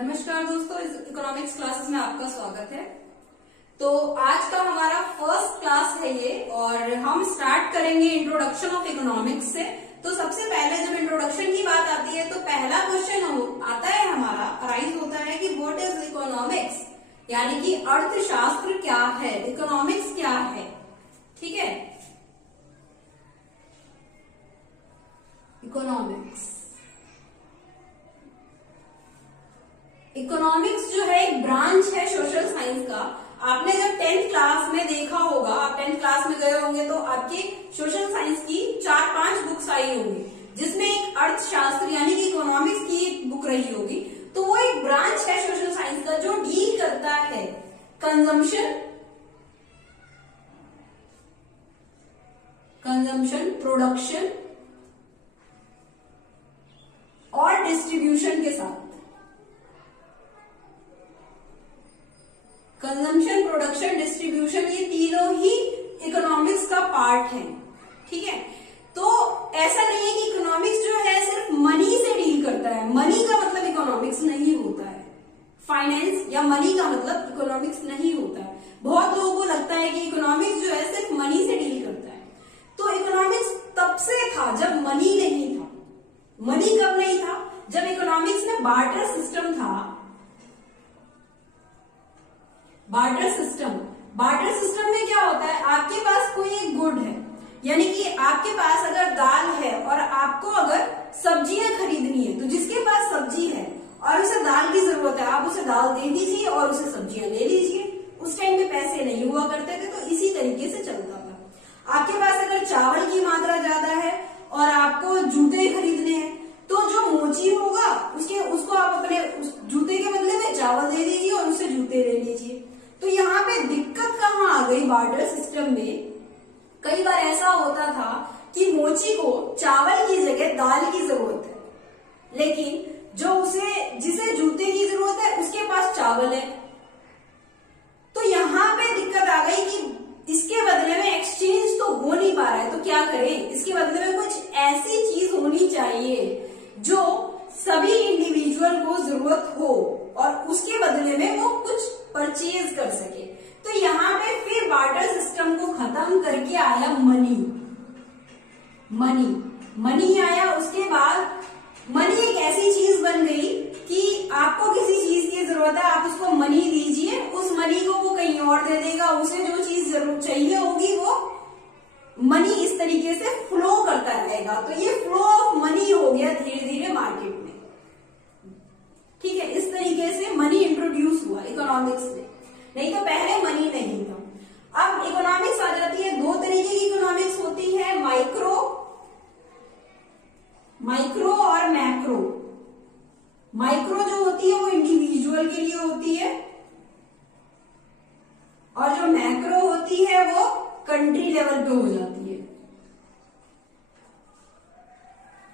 नमस्कार दोस्तों, इस इकोनॉमिक्स क्लासेस में आपका स्वागत है। तो आज का हमारा फर्स्ट क्लास है ये, और हम स्टार्ट करेंगे इंट्रोडक्शन ऑफ इकोनॉमिक्स से। तो सबसे पहले जब इंट्रोडक्शन की बात आती है तो पहला क्वेश्चन आता है हमारा, अराइज होता है कि व्हाट इज इकोनॉमिक्स, यानी कि अर्थशास्त्र क्या है, इकोनॉमिक्स क्या है। ठीक है, इकोनॉमिक्स जो है एक ब्रांच है सोशल साइंस का। आपने जब 10th क्लास में देखा होगा, आप 10th क्लास में गए होंगे तो आपके सोशल साइंस की 4-5 बुक्स आई होंगी, जिसमें एक अर्थशास्त्र यानी कि इकोनॉमिक्स की एक बुक रही होगी। तो वो एक ब्रांच है सोशल साइंस का जो डील करता है कंजम्पशन, प्रोडक्शन और डिस्ट्रीब्यूशन के साथ। कंजम्पशन, प्रोडक्शन, डिस्ट्रीब्यूशन, ये तीनों ही इकोनॉमिक्स का पार्ट है। ठीक है, तो ऐसा नहीं है कि इकोनॉमिक्स जो है सिर्फ मनी से डील करता है। मनी का मतलब इकोनॉमिक्स नहीं होता है, फाइनेंस या मनी का मतलब इकोनॉमिक्स नहीं होता है। बहुत लोगों को लगता है कि इकोनॉमिक्स जो है सिर्फ मनी से डील करता है। तो इकोनॉमिक्स तब से था जब मनी नहीं था। मनी कब नहीं था? जब इकोनॉमिक्स में बार्टर सिस्टम था। बार्टर सिस्टम में क्या होता है, आपके पास कोई एक गुड है, यानी कि आपके पास अगर दाल है और आपको अगर सब्जियां खरीदनी है, तो जिसके पास सब्जी है और उसे दाल की जरूरत है, आप उसे दाल दे दीजिए और उसे सब्जियां ले लीजिए। उस टाइम में पैसे नहीं हुआ करते थे, तो इसी तरीके से चलता था। आपके पास अगर चावल की मात्रा ज्यादा है और आपको जूते खरीदने हैं, तो जो मोची होगा उसको आप अपने उस जूते के बदले में चावल दे दीजिए और उससे जूते ले लीजिए। तो यहाँ पे दिक्कत कहाँ आ गई बार्टर सिस्टम में? कई बार ऐसा होता था कि मोची को चावल की जगह दाल की जरूरत है, लेकिन जिसे जूते की जरूरत है उसके पास चावल है। तो यहाँ पे दिक्कत आ गई कि इसके बदले में एक्सचेंज तो हो नहीं पा रहा है, तो क्या करें? इसके बदले में कुछ ऐसी चीज होनी चाहिए जो सभी इंडिविजुअल को जरूरत हो और उसके बदले में वो कुछ परचेज कर सके। तो यहाँ पे फिर बार्टर सिस्टम को खत्म करके आया मनी आया। उसके बाद मनी एक ऐसी चीज बन गई कि आपको किसी चीज की जरूरत है, आप उसको मनी दीजिए, उस मनी को वो कहीं और दे देगा। उसे जो चीज जरूर चाहिए होगी वो मनी इस तरीके से फ्लो करता रहेगा। तो ये फ्लो ऑफ मनी हो गया धीरे धीरे मार्केट में। ठीक है, इस तरीके से मनी इंट्रोड्यूस हुआ इकोनॉमिक्स में, नहीं तो पहले मनी नहीं था। अब इकोनॉमिक्स आ जाती है, दो तरीके की इकोनॉमिक्स होती है, माइक्रो और मैक्रो। माइक्रो जो होती है वो इंडिविजुअल के लिए होती है, और जो मैक्रो होती है वो कंट्री लेवल पे हो जाती है।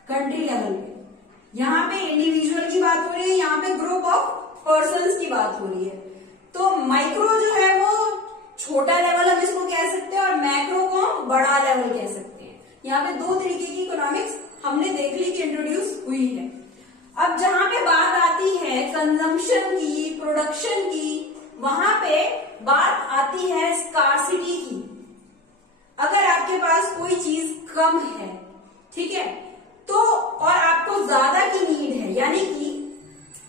कंट्री लेवल पे यहाँ पे इंडिविजुअल की बात हो रही है, यहाँ पे ग्रुप ऑफ पर्संस की बात हो रही है। तो माइक्रो जो है वो छोटा लेवल हम इसको कह सकते हैं, और मैक्रो को हम बड़ा लेवल कह सकते हैं। यहाँ पे दो तरीके की इकोनॉमिक्स हमने देख ली कि इंट्रोड्यूस हुई है। अब जहां पे बात आती है कंजम्पशन की, प्रोडक्शन की, वहां पे बात आती है स्कार्सिटी की। अगर आपके पास कोई चीज कम है, ठीक है, तो और आपको ज्यादा की नीड है, यानी कि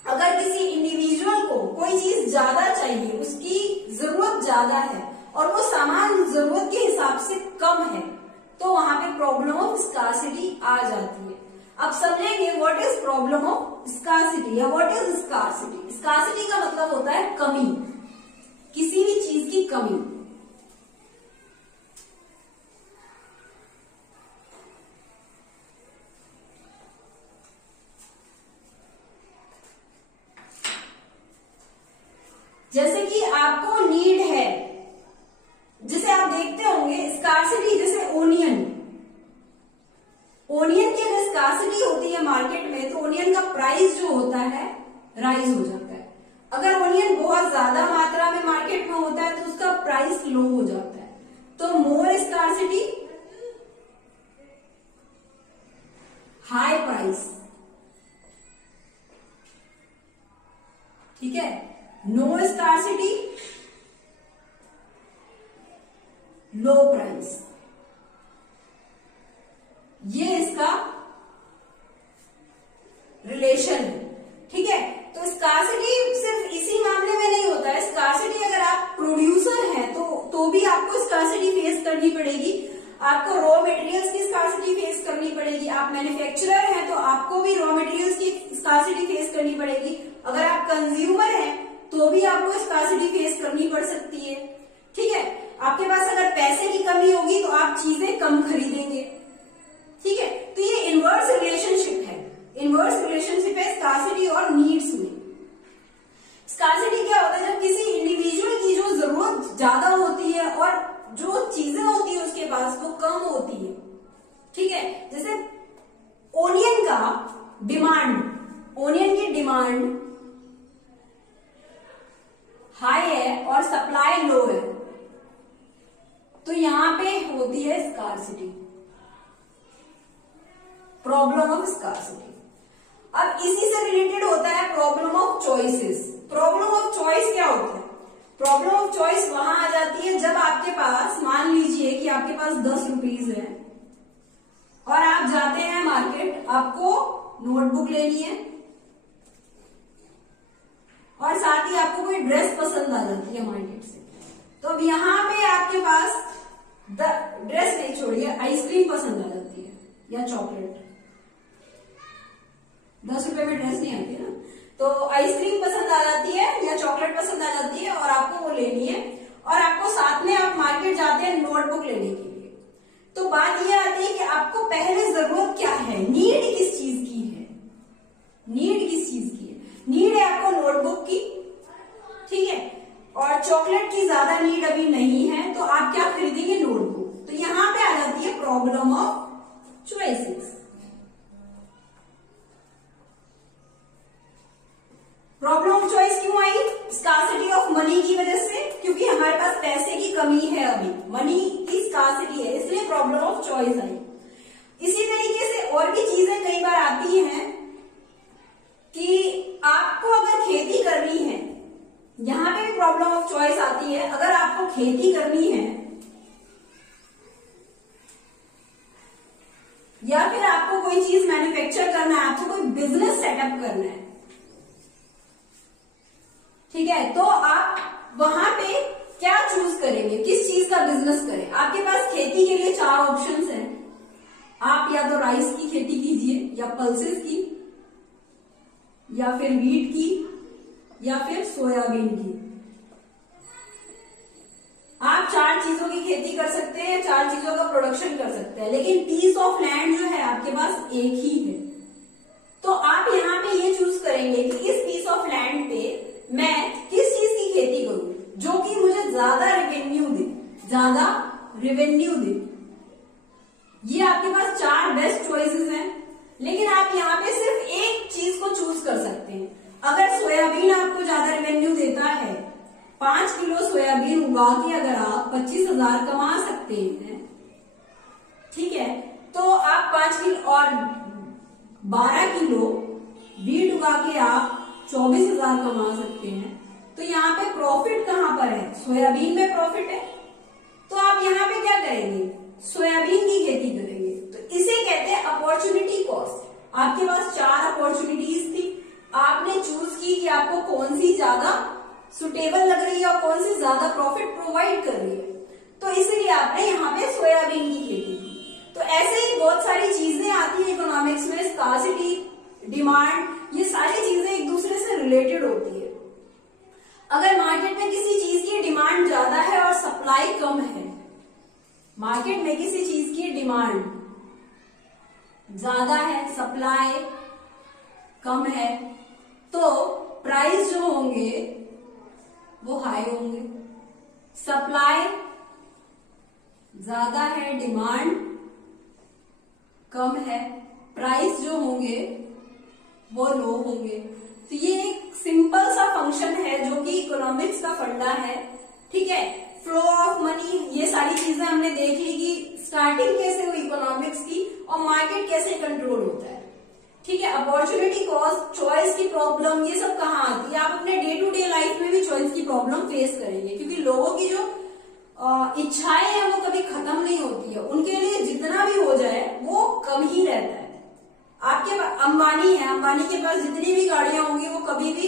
अगर किसी इंडिविजुअल को कोई चीज ज्यादा चाहिए, उसकी जरूरत ज्यादा है और वो सामान जरूरत के हिसाब से कम है, तो वहां पे प्रॉब्लम ऑफ स्कार्सिटी आ जाती है। अब समझेंगे what is problem of scarcity या व्हाट इज स्कार्सिटी। स्कार्सिटी का मतलब होता है कमी, किसी भी चीज की कमी। जैसे कि आपको नीड है, जिसे आप देखते होंगे स्कार्सिटी, जैसे ओनियन की अगर स्कार्सिटी होती है मार्केट में, तो ओनियन का प्राइस जो होता है राइज हो जाता है। अगर ओनियन बहुत ज्यादा मात्रा में मार्केट में होता है तो उसका प्राइस लो हो जाता है। तो मोर स्कार्सिटी, हाई प्राइस। ठीक है, नो स्कार्सिटी, लो प्राइस, ये इसका रिलेशन है। ठीक है, तो स्कार्सिटी सिर्फ इसी मामले में नहीं होता है। स्कार्सिटी अगर आप प्रोड्यूसर हैं तो भी आपको स्कार्सिटी फेस करनी पड़ेगी। आपको रॉ मटेरियल्स की स्कार्सिटी फेस करनी पड़ेगी। आप मैन्युफैक्चरर हैं तो आपको भी रॉ मटेरियल्स की स्कार्सिटी फेस करनी पड़ेगी। अगर आप कंज्यूमर हैं तो भी आपको स्कार्सिटी फेस करनी पड़ सकती है। ठीक है, आपके पास अगर पैसे की कमी होगी तो आप चीजें कम खरीदेंगे। ठीक है, तो ये इनवर्स रिलेशनशिप है। इनवर्स रिलेशनशिप है स्कार्सिटी और नीड्स में। स्कार्सिटी क्या होता है? जब किसी इंडिविजुअल की जो जरूरत ज्यादा होती है और जो चीजें होती है उसके पास वो कम होती है। ठीक है, जैसे ओनियन का डिमांड, ओनियन की डिमांड हाई है और सप्लाई लो है, तो यहां पे होती है स्कार्सिटी, प्रॉब्लम ऑफ स्कार्सिटी। अब इसी से रिलेटेड होता है problem of choices. Problem of choice क्या होता है? प्रॉब्लम ऑफ चॉइस वहां आ जाती है जब आपके पास, मान लीजिए कि आपके पास 10 रुपीज है और आप जाते हैं मार्केट, आपको नोटबुक लेनी है और साथ ही आपको कोई ड्रेस पसंद आ जाती है मार्केट से। तो अब यहां पे आपके पास ड्रेस नहीं, छोड़िए, आइसक्रीम पसंद आ जाती है या चॉकलेट। 10 रुपए में ड्रेस नहीं आती ना, तो आइसक्रीम पसंद आ जाती है या चॉकलेट पसंद आ जाती है और आपको वो लेनी है और आपको साथ में आप मार्केट जाते हैं नोटबुक लेने के लिए। तो बात ये आती है कि आपको पहले जरूरत क्या है, नीड किस चीज की है, नीड किस चीज की है? नीड है आपको नोटबुक की, ठीक है, और चॉकलेट की ज्यादा नीड अभी नहीं है, तो आप क्या खरीदेंगे? नोटबुक। तो यहां पे आ जाती है problem of choices. Problem of choice क्यों आई? स्कार्सिटी ऑफ मनी की वजह से, क्योंकि हमारे पास पैसे की कमी है, अभी मनी की स्कार्सिटी है, इसलिए प्रॉब्लम ऑफ चॉइस आई। इसी तरीके से और भी चीजें कई बार आती हैं कि आपको अगर खेती करनी है, यहां पे भी प्रॉब्लम ऑफ चॉइस आती है। अगर आपको खेती करनी है या फिर आपको कोई चीज मैन्युफैक्चर करना है, आपको कोई बिजनेस सेटअप करना है, ठीक है, तो आप वहां पे क्या चूज करेंगे, किस चीज का बिजनेस करें? आपके पास खेती के लिए 4 ऑप्शंस हैं। आप या तो राइस की खेती कीजिए, या पल्सेस की, या फिर व्हीट की, या फिर सोयाबीन की। आप 4 चीजों की खेती कर सकते हैं, 4 चीजों का प्रोडक्शन कर सकते हैं, लेकिन पीस ऑफ लैंड जो है आपके पास एक ही है। तो आप यहाँ पे ये चूज करेंगे कि इस पीस ऑफ लैंड पे मैं किस चीज की खेती करूं जो कि मुझे ज्यादा रेवेन्यू दे, ज्यादा रेवेन्यू दे। ये आपके पास 4 बेस्ट चॉइसेस हैं, लेकिन आप यहाँ पे सिर्फ एक चीज को चूज कर सकते हैं। अगर सोयाबीन आपको ज्यादा रेवेन्यू देता है, 5 किलो सोयाबीन उगा के अगर आप 25,000 कमा सकते हैं, ठीक है, तो आप 5 किलो और 12 किलो व्हीट उगा के आप 24,000 कमा सकते हैं। तो यहाँ पे प्रॉफिट कहाँ पर है? सोयाबीन में प्रॉफिट है, तो आप यहाँ पे क्या करेंगे? सोयाबीन की खेती करेंगे। तो इसे कहते हैं अपॉर्चुनिटी कॉस्ट। आपके पास 4 अपॉर्चुनिटीज थी, आपने चूज की कि आपको कौन सी ज्यादा सुटेबल लग रही है और कौन सी ज्यादा प्रॉफिट प्रोवाइड कर रही है, तो इसलिए आपने यहाँ पे सोयाबीन की खेती की। तो ऐसे ही बहुत सारी चीजें आती है इकोनॉमिक्स में, स्कार्सिटी, डिमांड, ये सारी चीजें एक दूसरे से रिलेटेड होती है। अगर मार्केट में किसी चीज की डिमांड ज्यादा है और सप्लाई कम है, मार्केट में किसी चीज की डिमांड ज्यादा है, सप्लाई कम है, तो प्राइस जो होंगे वो हाई होंगे। सप्लाई ज्यादा है, डिमांड कम है, प्राइस जो होंगे वो लो होंगे। तो ये एक सिंपल सा फंक्शन है जो कि इकोनॉमिक्स का फंडा है, ठीक है। फ्लो ऑफ मनी, ये सारी चीजें हमने देख ली कि स्टार्टिंग कैसे हुई इकोनॉमिक्स की और मार्केट कैसे कंट्रोल होता है, ठीक है, अपॉर्चुनिटी कॉस्ट, चॉइस की प्रॉब्लम, ये सब कहाँ आती है? आप अपने डे टू डे लाइफ में भी चॉइस की प्रॉब्लम फेस करेंगे, क्योंकि लोगों की जो इच्छाएं हैं वो कभी खत्म नहीं होती है, उनके लिए जितना भी हो जाए वो कम ही रहता है। आपके अंबानी है, अंबानी के पास जितनी भी गाड़ियां होंगी वो कभी भी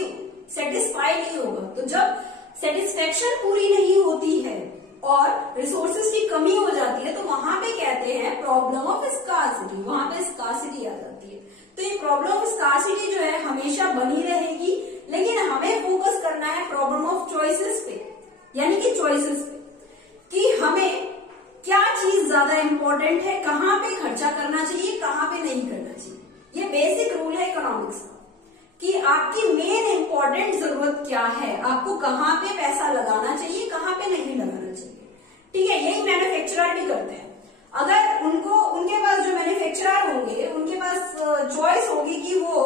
सेटिस्फाई नहीं होगा। तो जब सेटिस्फेक्शन पूरी नहीं होती है और रिसोर्सेज की कमी हो जाती है, तो वहां पे कहते हैं प्रॉब्लम ऑफ स्कार्सिटी, वहां पे स्कार्सिटी आ जाती है। तो ये प्रॉब्लम ऑफ स्कार्सिटी जो है हमेशा बनी रहेगी, लेकिन हमें फोकस करना है प्रॉब्लम ऑफ चॉइसेस पे, यानी कि चॉइसेस पे, कि हमें क्या चीज ज्यादा इंपॉर्टेंट है, कहाँ पे खर्चा करना चाहिए, कहाँ पे नहीं करना चाहिए। ये बेसिक रूल है इकोनॉमिक्स का, कि आपकी मेन इंपॉर्टेंट जरूरत क्या है, आपको कहाँ पे पैसा लगाना चाहिए, कहाँ पे नहीं लगाना चाहिए। ठीक है, यही मैन्युफैक्चरर भी करते हैं। अगर उनके पास जो मैन्युफैक्चरर होंगे उनके पास चॉइस होगी कि वो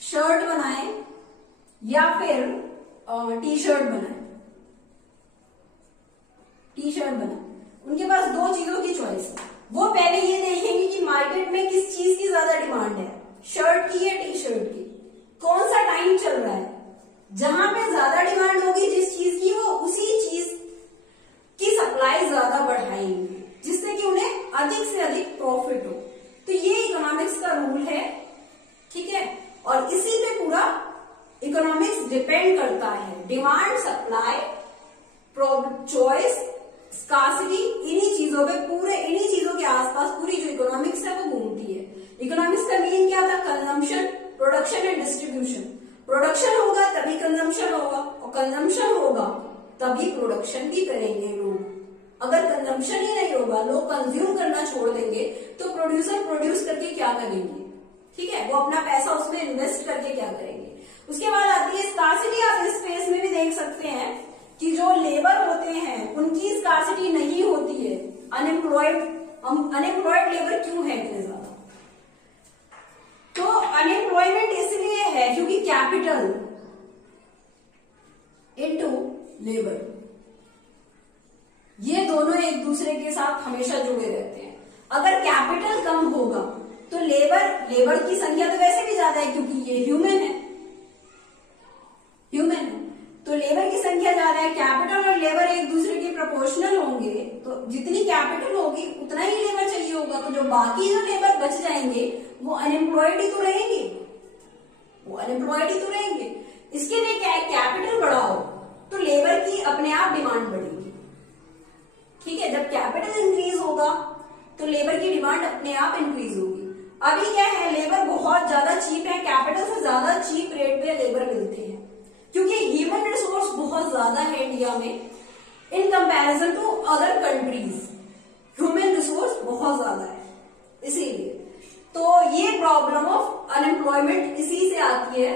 शर्ट बनाए या फिर टी शर्ट बनाए, उनके पास दो चीजों की चॉइस है। वो पहले ये देखेंगे कि मार्केट में किस चीज की ज्यादा डिमांड है, शर्ट की या टी शर्ट की, कौन सा टाइम चल रहा है, जहां पे ज्यादा डिमांड होगी जिस चीज की, वो उसी चीज की सप्लाई ज्यादा बढ़ाएंगे, जिससे कि उन्हें अधिक से अधिक प्रॉफिट हो। तो ये इकोनॉमिक्स का रूल है, ठीक है, और इसी पे पूरा इकोनॉमिक्स डिपेंड करता है। डिमांड, सप्लाई, चॉइस, स्कार्सिटी, इन्हीं चीजों पे, पूरे इन्हीं चीजों के आसपास पूरी जो इकोनॉमिक्स है वो घूमती है। इकोनॉमिक्स का मेन क्या था? Consumption, production and distribution. Production होगा तभी कंजम्पशन होगा, और कंजम्पशन होगा तभी प्रोडक्शन भी करेंगे लोग। अगर कंजम्पशन ही नहीं होगा, लोग कंज्यूम करना छोड़ देंगे, तो प्रोड्यूसर प्रोड्यूस करके क्या करेंगे? ठीक है, वो अपना पैसा उसमें इन्वेस्ट करके क्या करेंगे? उसके बाद आती है स्कार्सिटी। आप इस स्पेस में भी देख सकते हैं कि जो लेबर होते हैं उनकी स्कार्सिटी नहीं होती है। अनएम्प्लॉयड लेबर क्यों है इतने ज्यादा? तो अनएम्प्लॉयमेंट इसलिए है क्योंकि कैपिटल इनटू लेबर, ये दोनों एक दूसरे के साथ हमेशा जुड़े रहते हैं। अगर कैपिटल कम होगा तो लेबर की संख्या तो वैसे भी ज्यादा है, क्योंकि ये ह्यूमन है, तो लेबर की संख्या ज्यादा है। कैपिटल और लेबर एक दूसरे के प्रोपोर्शनल होंगे, तो जितनी कैपिटल होगी उतना ही लेबर चाहिए होगा। तो जो बाकी जो लेबर बच जाएंगे वो अनएम्प्लॉयड ही तो रहेंगे, इसके लिए क्या है? कैपिटल बढ़ाओ तो लेबर की अपने आप डिमांड बढ़ेगी। ठीक है, जब कैपिटल इंक्रीज होगा तो लेबर की डिमांड अपने आप इंक्रीज होगी। अभी क्या है, लेबर बहुत ज्यादा चीप है, कैपिटल से ज्यादा चीप रेट पे लेबर मिलते हैं, क्योंकि ह्यूमन रिसोर्स बहुत ज्यादा है इंडिया में in comparison to other countries. Human resource बहुत ज्यादा है, इसीलिए तो ये प्रॉब्लम ऑफ अनएम्प्लॉयमेंट इसी से आती है।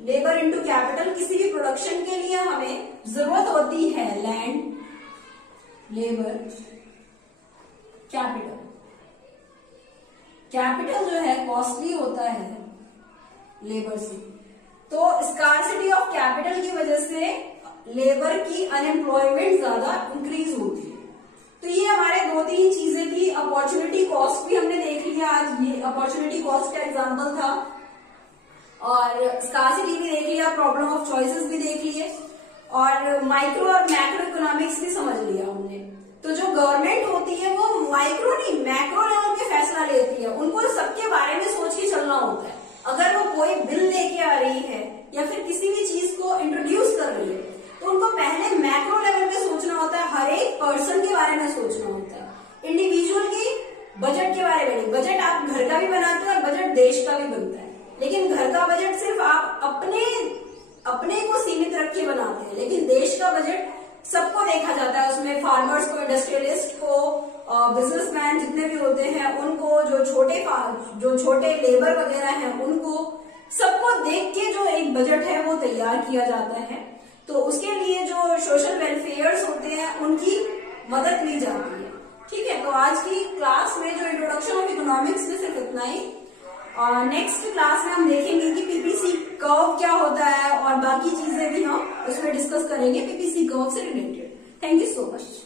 लेबर इनटू कैपिटल, किसी भी प्रोडक्शन के लिए हमें जरूरत होती है लैंड, लेबर, कैपिटल। कैपिटल जो है कॉस्टली होता है लेबर से, तो स्कार्सिटी ऑफ कैपिटल की वजह से लेबर की अनएम्प्लॉयमेंट ज्यादा इंक्रीज होती है। तो ये हमारे 2-3 चीजें थी। अपॉर्चुनिटी कॉस्ट भी हमने देख लिया आज, ये अपॉर्चुनिटी कॉस्ट का एग्जांपल था, और स्कार्सिटी भी देख लिया, प्रॉब्लम ऑफ चॉइसेस भी देख लिए, और माइक्रो और मैक्रो इकोनॉमिक्स भी समझ लिया हमने। तो जो गवर्नमेंट होती है वो माइक्रो नहीं मैक्रो लेवल पे फैसला लेती है, उनको सबके बारे में सोच के चलना होता है। अगर वो कोई बिल लेके आ रही है या फिर किसी भी चीज को इंट्रोड्यूस कर रही है, तो उनको पहले मैक्रो लेवल पे सोचना होता है, हर एक पर्सन के बारे में सोचना होता है, इंडिविजुअल की बजट के बारे में नहीं। बजट आप घर का भी बनाते हैं और बजट देश का भी बनता है, लेकिन घर का बजट सिर्फ आप अपने को सीमित रख के बनाते हैं, लेकिन देश का बजट सबको देखा जाता है। उसमें फार्मर्स को, इंडस्ट्रियलिस्ट को, बिजनेसमैन जितने भी होते हैं उनको, जो छोटे लेबर वगैरह हैं उनको, सबको देख के जो एक बजट है वो तैयार किया जाता है। तो उसके लिए जो सोशल वेलफेयर्स होते हैं उनकी मदद ली जाती है। ठीक है, तो आज की क्लास में जो इंट्रोडक्शन ऑफ इकोनॉमिक्स में सिर्फ इतना ही, और नेक्स्ट क्लास में हम देखेंगे कि पीपीसी कर्व क्या होता है, और बाकी चीजें भी हम उसमें डिस्कस करेंगे पीपीसी कर्व से related. Thank you so much.